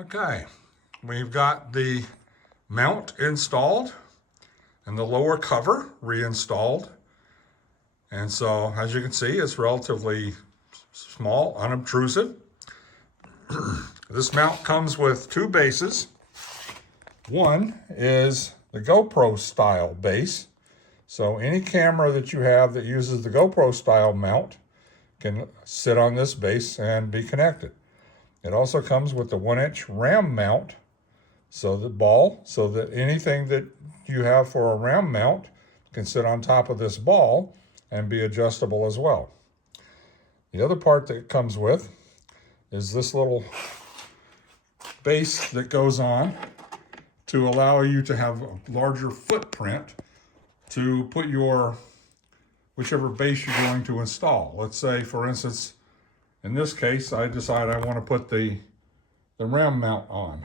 Okay, we've got the mount installed and the lower cover reinstalled. And so, as you can see, it's relatively small, unobtrusive. This mount comes with two bases. One is the GoPro style base. So any camera that you have that uses the GoPro style mount can sit on this base and be connected. It also comes with the 1-inch RAM mount, so that anything that you have for a RAM mount can sit on top of this ball and be adjustable as well. The other part that it comes with is this little base that goes on to allow you to have a larger footprint to put your whichever base you're going to install. Let's say, for instance, in this case, I decide I want to put the RAM mount on.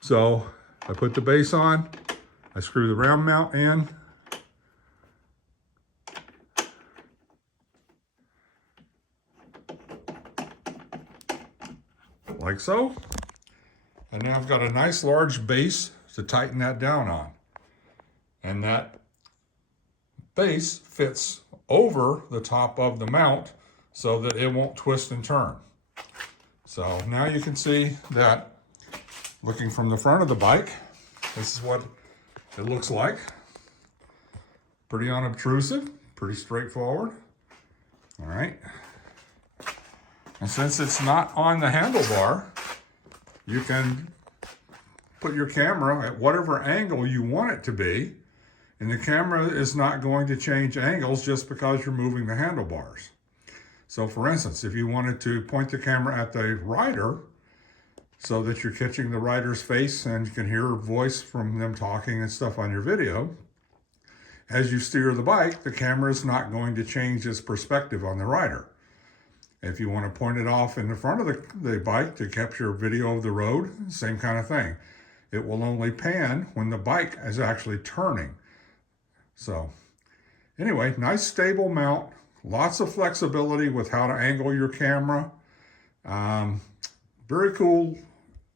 So I put the base on, I screw the RAM mount in, like so. And now I've got a nice large base to tighten that down on. And that base fits over the top of the mount so that it won't twist and turn. So now you can see that looking from the front of the bike, this is what it looks like. Pretty unobtrusive, pretty straightforward. All right. And since it's not on the handlebar, you can put your camera at whatever angle you want it to be, and the camera is not going to change angles just because you're moving the handlebars. So for instance, if you wanted to point the camera at the rider so that you're catching the rider's face and you can hear a voice from them talking and stuff on your video, as you steer the bike, the camera is not going to change its perspective on the rider. If you want to point it off in the front of the bike to capture a video of the road, same kind of thing. It will only pan when the bike is actually turning. So anyway, nice stable mount, lots of flexibility with how to angle your camera. Very cool,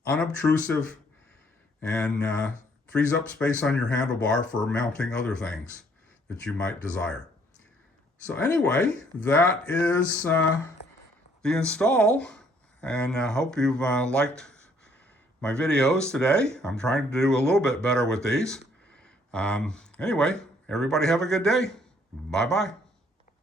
unobtrusive, and frees up space on your handlebar for mounting other things that you might desire. So anyway, that is the install, and I hope you've liked my videos today. I'm trying to do a little bit better with these. Anyway, everybody have a good day. Bye-bye.